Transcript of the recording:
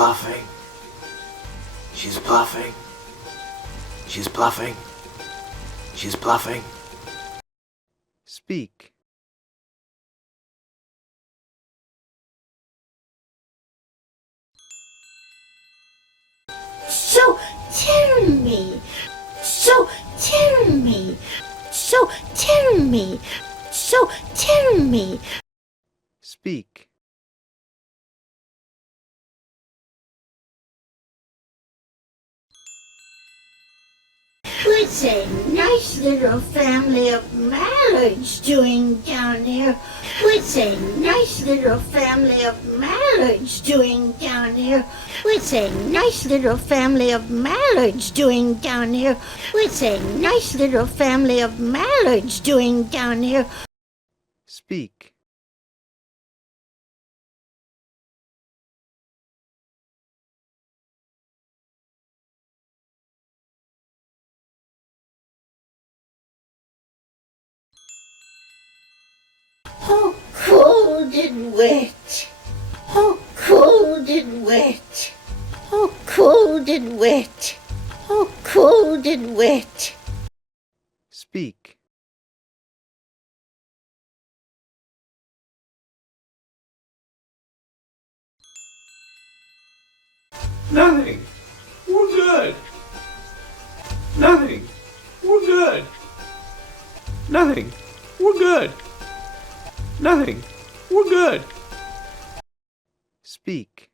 bluffing. She's bluffing. She's bluffing. She's bluffing. Speak. So tell me. So tell me. So tell me. So tell me. Speak. What's a nice little family of mallards doing down there? What's a nice little family of mallards doing down there? What's a nice little family of mallards doing down here? What's a nice little family of mallards doing down here? Speak. Oh, cold and wet. Oh, cold and wet. Oh, cold and wet. Oh, cold and wet. Speak. Nothing. We're good. Nothing. We're good. Nothing. We're good. Nothing. We're good. Speak.